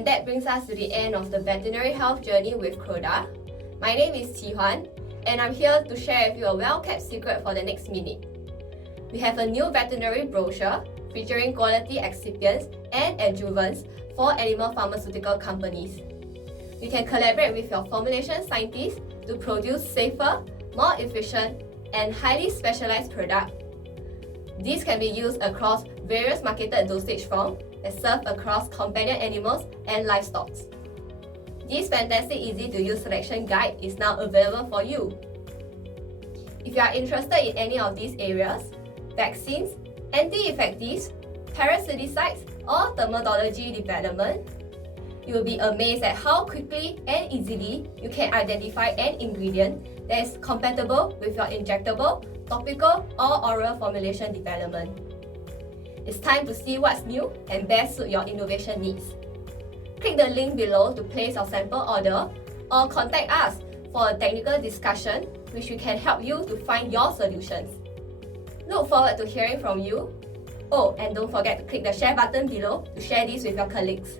And that brings us to the end of the veterinary health journey with Croda. My name is Qi Huan, and I'm here to share with you a well-kept secret for the next minute. We have a new veterinary brochure featuring quality excipients and adjuvants for animal pharmaceutical companies. You can collaborate with your formulation scientists to produce safer, more efficient, and highly specialized products. These can be used across various marketed dosage forms that serve across companion animals and livestock. This fantastic easy-to-use selection guide is now available for you. If you are interested in any of these areas, vaccines, anti-infectives, parasiticides, or dermatology development, you will be amazed at how quickly and easily you can identify an ingredient that is compatible with your injectable, topical, or oral formulation development. It's time to see what's new and best suit your innovation needs. Click the link below to place your sample order or contact us for a technical discussion which we can help you to find your solutions. Look forward to hearing from you. Oh, and don't forget to click the share button below to share this with your colleagues.